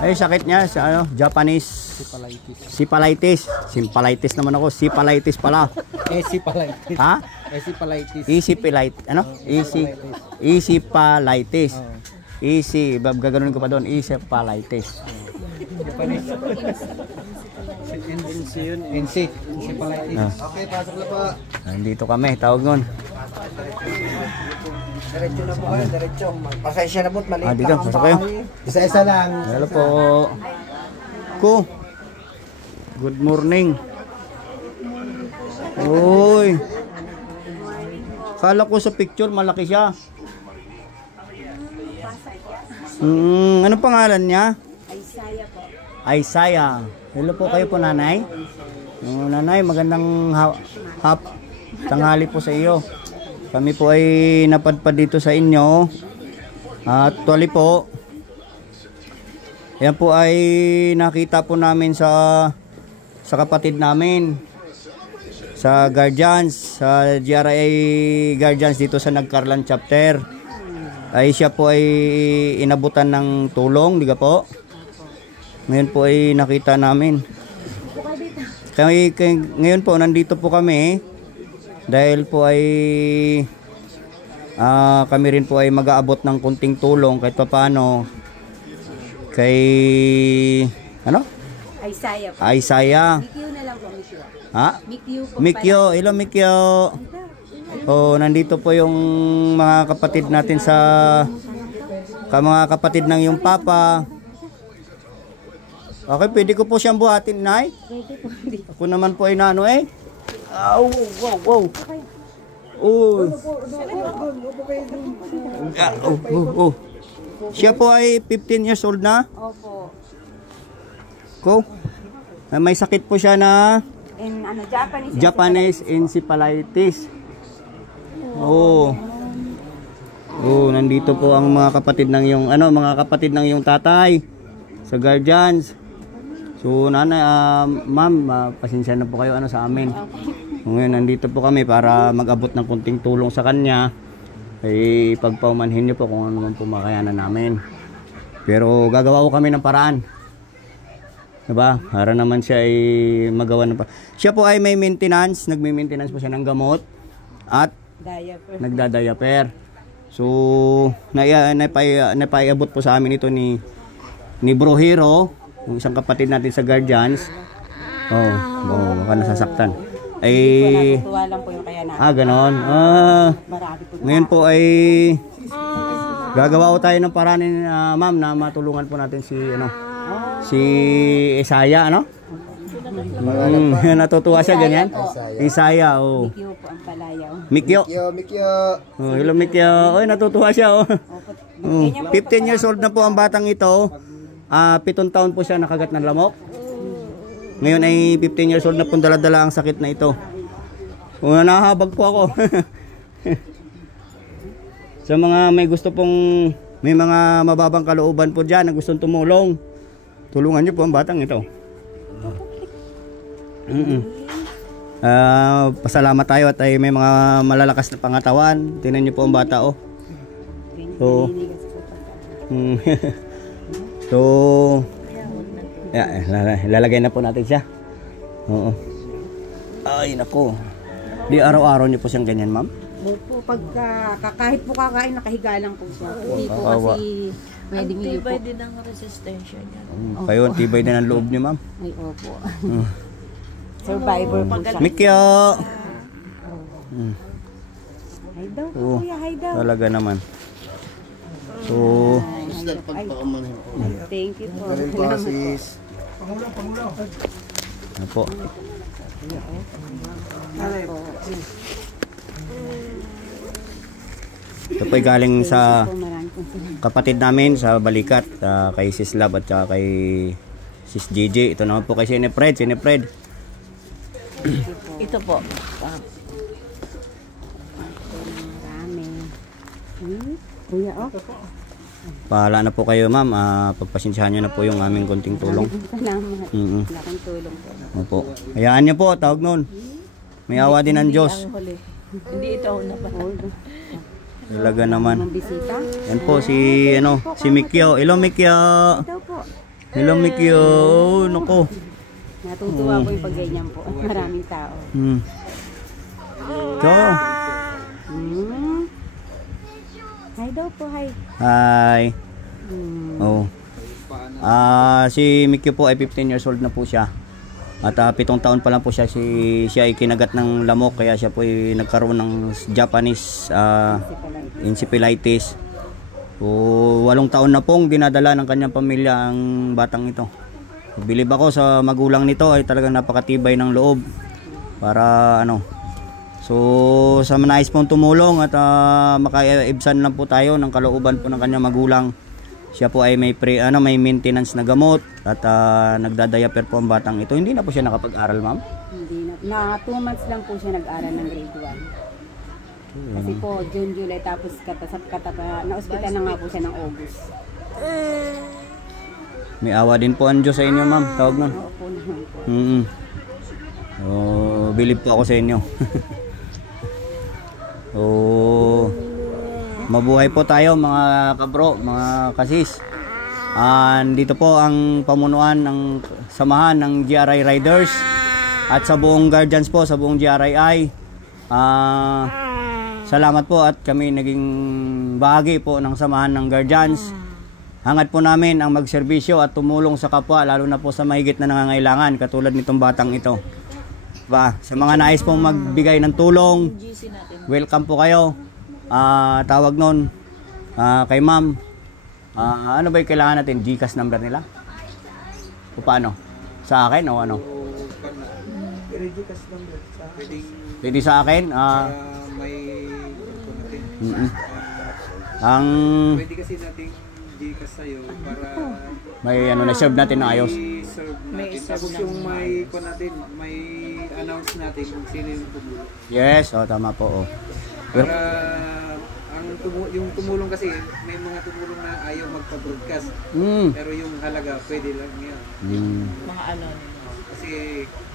Ay, sakit niya sa ano, Japanese Syphilitis naman ako, Syphilitis pala. Syphilitis. Ha? Syphilitis. Syphilitis. Ano? Syphilitis. Gaganunin ko pa doon, Syphilitis. Japanese. NC. Syphilitis. Okay, pasok na po. Nandito kami, tawag nun. Diretso na po kayo, diretso. Pasensya na po, maliit lang dito, ang pasok kayo. bahay. Isa-isa lang. Hello po. Good morning. Uy. Kala ko sa picture malaki siya. Ano pangalan niya? Isaiah po. Isaiah. Hello po kayo po, nanay. Nanay, magandang tanghali po sa iyo. Kami po ay napadpad dito sa inyo. Actually po, yan po ay nakita po namin sa kapatid namin sa Guardians, sa GRA Guardians dito sa Nagcarlan chapter. Ay siya po ay inabutan ng tulong, di ka po? Ngayon po ay nakita namin. Ngayon po nandito po kami dahil po ay kami rin po ay mag-aabot ng kunting tulong kahit paano kay ano? Isaiah po. Isaiah. Mikyo na lang po, Mikyo. Ha? Mikyo po. Mikyo, hello Mikyo. Nandito po yung mga kapatid natin mga kapatid ng yung papa. Okay, pwede ko po siyang buhatin, Nay? Ako naman po ay nano eh. Wow. Siya po ay 15 years old na? Opo. May sakit po siya na Japanese encephalitis. Nandito po ang mga kapatid ng yung tatay sa Guardians. So nanay, ma'am, pasensya na po kayo sa amin. Ngayon nandito po kami para mag-abot ng kunting tulong sa kanya. Ay pagpaumanhin niyo po kung ano man po makayanan namin. Pero gagawa ko kami ng paraan. Diba? Para naman siya ay magawa ng siya po ay may maintenance, nagme-maintenance po siya ng gamot at nagda-diaper. So napaiabot po sa amin ito ni Bro Hero, yung isang kapatid natin sa Guardians. Baka nasasaktan. Ay natutuwa lang po yung kaya namin. Ganon. Ngayon po ay gagawa ko tayo ng paraan ma'am na matulungan po natin si Isaiah, ano? Natutuwa siya ganyan. Isaiah, Mikyo po ang palayaw. Mikyo. Hello Mikyo. Natutuwa siya, 15 years old na po ang batang ito. 7 taon po siya nakagat ng lamok. Ngayon ay 15 years old na po, dala-dala ang sakit na ito. Nahahabag po ako. Sa mga may gusto pong, may mga mababang kalooban po dyan na gustong tumulong, tulungan niyo po ang batang ito. Pasalamat tayo at ay may mga malalakas na pangatawan. Tingnan niyo po ang bata, lalagay na po natin siya. Ay nako. Di araw-araw niyo po siyang ganyan, ma'am? Opo, kahit po kakain, nakahiga lang po siya. Hindi po kasi pwede niyo po. Tibay din ang resistensya niya. Kayo, tibay din ang loob niyo, ma'am. Ay, opo. Survivor po siya. Mikyo! Hi daw, kuya, hi daw. Talaga naman. So, thank you po. ano po? Ito po ay galing sa kapatid namin sa Balikat, kay Sis Lab at kay Sis JJ. Ito naman po kay Sinefred. Ito po. Kuya, Pahala na po kayo, ma'am. Pagpasensyahan nyo na po yung aming konting tulong. Salamat. Laking tulong po. Opo. Hayaan nyo po, tawag nun. May awa din ng Diyos. Hindi ito ako na pa. Talaga naman. Ang bisita. Yan po si Mikyo. Hello Mikyo. Ito po. Hello Mikyo. Oh, nako. Natutuwa po yung pag ganyan po. Maraming tao. Ito. Hi daw po, hi. Hi. Oh. Si Mikyo po ay 15 years old na po siya. At 7 taon pa lang po siya ay kinagat ng lamok kaya siya po ay nagkaroon ng Japanese encephalitis. So 8 taon na pong dinadala ng kanyang pamilya ang batang ito. Bilib ako sa magulang nito ay talagang napakatibay ng loob para ano. So sa nais pong tumulong at makaibsan lang po tayo ng kalooban po ng kanyang magulang. Siya po ay may may maintenance na gamot at nagdadiaper po ang batang ito. Hindi na po siya nakapag-aral, ma'am? Hindi na. 2 months lang po siya nag-aral ng grade 1. Kasi po June, July tapos na-hospital na nga po siya ng August. May awa din po ang Diyos sa inyo, ma'am. Tawag nun. Opo naman po. Bilib po ako sa inyo. Mabuhay po tayo mga kabro, mga kasis. Dito po ang pamunuan ng samahan ng GRI Riders at sa buong guardians po, sa buong GRII. Salamat po at kami naging bahagi po ng samahan ng guardians. Hangad po namin ang magserbisyo at tumulong sa kapwa, lalo na po sa mahigit na nangangailangan katulad nitong batang ito. Sa mga nais pong magbigay ng tulong, welcome po kayo. Tawag nun kay ma'am. Ano ba yung kailangan natin? GCash number nila? O paano? Sa akin o ano? GCash number sa akin. Pwede sa akin? May pwede kasi nating GCash sa'yo para may na-serve natin na ayos. Tapos yung may announce natin kung sino yung tumulong. Yes, tama po. Para yung tumulong kasi may mga tumulong na ayaw magpa-broadcast. Pero yung halaga pwede lang yan. Mga ano. Kasi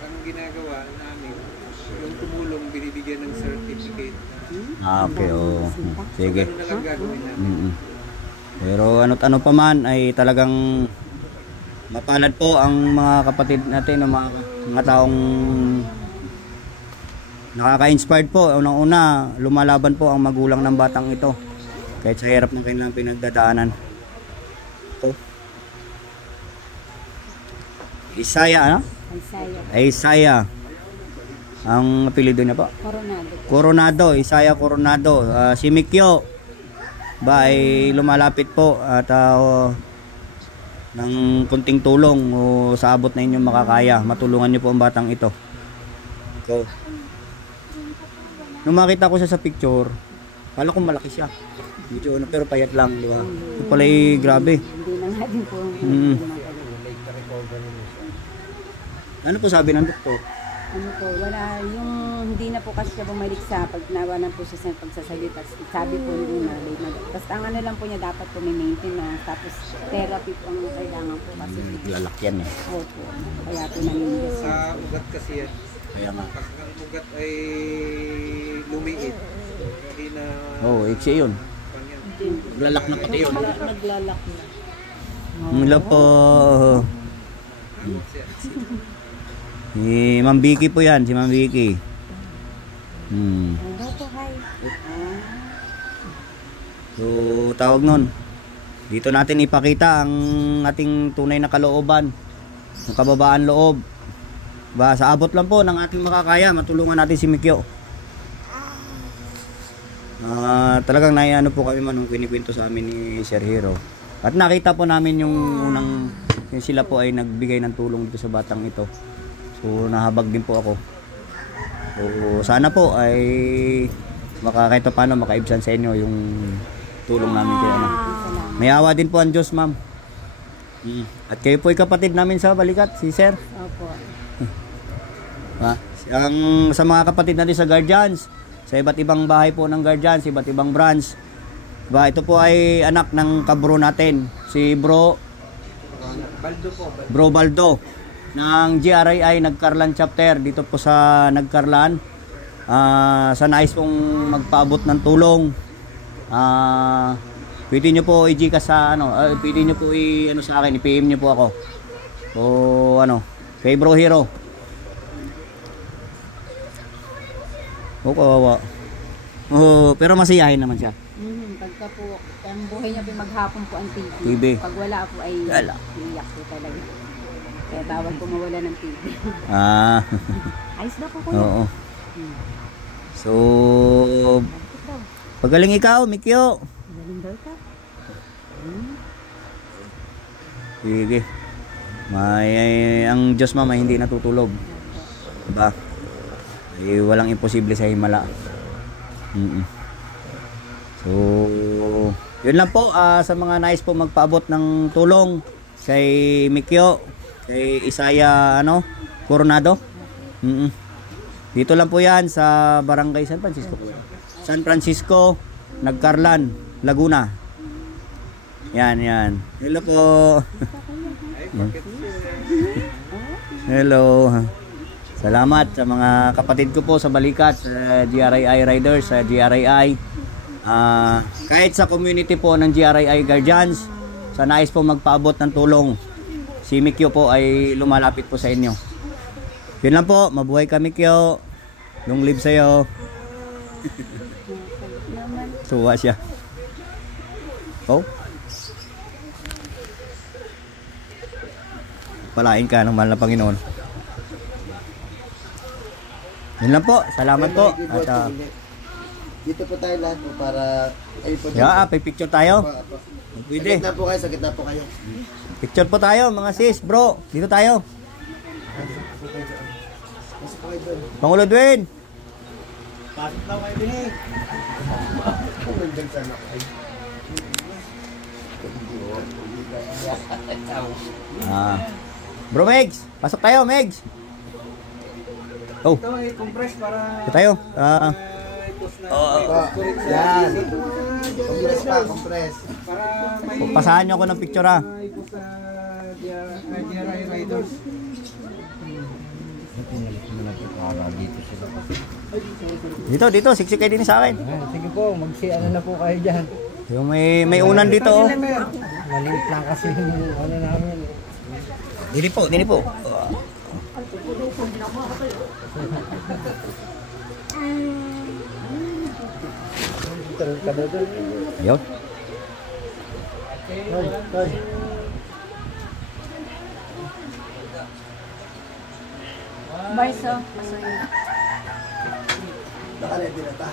ang ginagawa namin, yung tumulong binibigyan ng certificate. Okay, sige. Ano na lang gagawin namin. Pero ano't ano pa man ay talagang mapalad po ang mga kapatid natin, mga taong nakaka-inspired po. Unang-una, lumalaban po ang magulang ng batang ito kahit sa hirap ng kanilang pinagdadaanan. Ito. Isaiah. Ang apelyido niya po? Coronado. Isaiah Coronado. Si Mikyo ay lumalapit po at ng kunting tulong sa abot na inyong makakaya. Matulungan niyo po ang batang ito. Nung makita ko siya sa picture, kala ko malaki siya. Medyo pero payat lang, di ba? Ito pala grabe. Hindi na nga din po. Ano po sabi ng doktor? Wala. Yung hindi na po kasi siya bumalik sa pag nawanan po siya sa pagsasalita. Sabi po hindi na. Basta ang ano lang po niya dapat po may maintenance. Tapos therapy po ang kailangan po kasi. Lalakyan eh. Opo. Kaya po nanindas. Sa ugat kasi yan. Kaya nga. Pag ang ugat ay lumiit, hindi na... Iksi yun. Naglalak na pati yun. Naglalak na. Mula po. Si Ma'am Vicky po yan, si Ma'am Vicky. So, tawag nun. Dito natin ipakita ang ating tunay na kalooban, ang kababaan loob. Sa abot lang po ng ating makakaya, matulungan natin si Mikyo. Talagang naiano po kami nung kinikwento sa amin ni Sir Hero. At nakita po namin yung sila po ay nagbigay ng tulong dito sa batang ito. So nahabag din po ako. So sana po ay kahit paano makaibsan sa inyo yung tulong namin kayo. May awa din po ang Diyos, ma'am. At kayo po ay kapatid namin sa Balikat, si Sir. Opo. Sa mga kapatid natin sa Guardians, sa iba't ibang bahay po ng Guardians, iba't ibang branch. Ito po ay anak ng kabro natin, si Bro Baldo ng GRII Nagkarlan chapter dito po sa Nagkarlan. Sa nais pong magpaabot ng tulong pwede nyo po i-Gcash sa ano, pwede nyo po ano sa akin, i-PM nyo po ako. O ano, kay Bro Hero. O kawawa. Pero masiyahin naman siya. Pagka po, ang buhay niya po maghapon po ang TV. TV. Pag wala po ay iyak po talaga. Kaya bawal po mawala ng TV. Ayos na po kuya. Oo. So, pagaling ikaw, Mikyo. Galing daw ka. Sige. Ang Diyos mama hindi natutulog. Diba? Walang imposible sa himala. So, yun lang po sa mga nais po magpaabot ng tulong kay Mikyo, kay Isaya Coronado. Dito lang po yan sa Barangay San Francisco. San Francisco, Nagcarlan, Laguna. Yan. Hello po. Hello. Salamat sa mga kapatid ko po sa Balikat, sa GRII Riders, sa GRII. Kahit sa community po ng GRII Guardians, sa nais po magpaabot ng tulong, si Mikyo po ay lumalapit po sa inyo. Yun lang po, mabuhay ka Mikyo. Long live sa'yo. Tuwa siya. Oh. Palain ka ng mahal na Panginoon. Yun lang po, salamat po. At dito po tayo lahat po para ay po. Picture tayo. Pwede. Sa gitna po kayo. Picture po tayo mga sis, bro. Dito tayo. Pangulo Dwayne. Pasok daw kayo din eh. Bro Megs, pasok tayo Megs. Oh. Ito ay compress para Ito tayo. Yan. Compress pa, compress. para may Pasahan niyo ako ng picture ha. ipost sa GRI Riders. Dito, siksik kayo din sa akin. Sige po, ano na po kayo dyan. Yung may unan dito oh. Maliit lang kasi yung ano namin. Dili po. Yun. Barso, pasuyo. Nakaledi na ta.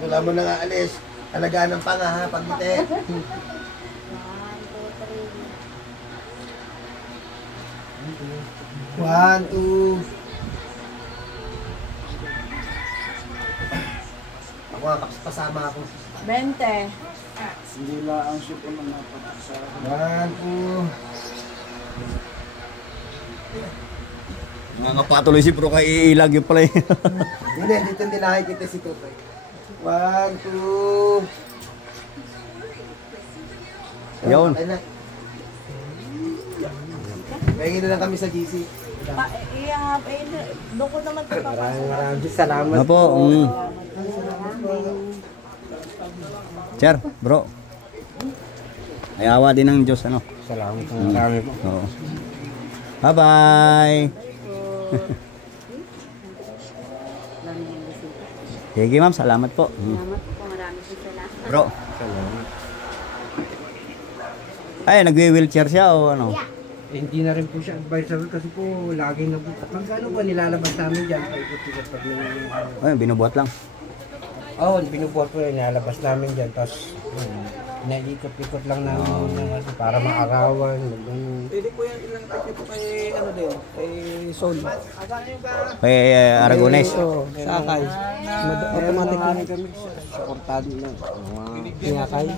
Pula mo na nga alis. Alagaan ng panga ha, pagkite. 1, 2. Ako nga, pasama ako. 20. Hindi lang ang shoot ang mga pasama. 1, 2. Mga patuloy si bro kay ilag yung pala. Hindi, dito hindi nakikita si Tutoy. 1, 2. Yun. Pahingin na lang kami sa GC. Doon ko naman ito Maraming salamat. Ano po? Sir, bro. Ayawa din ng Diyos ano. Salamat po. Marami po. Oo. Bye-bye. Sige ma'am, salamat po. Salamat po, marami po salamat. Bro. Ay, nagwi-wheelchair siya o ano? Hindi na rin po siya advisor kasi po lagi na po. Magkano ba nilalabas namin dyan? Paikot-ikot pag Ay, binubuhat lang. Oo, binubuhat po yun. Nilalabas namin dyan. Tapos, naikot-ikot lang namin para maarawan. Pwede po yan ilang take nito kay kay Sol. Kay Aragones. Sakay. Automatic na kami sa kortado na. Mga ingakay.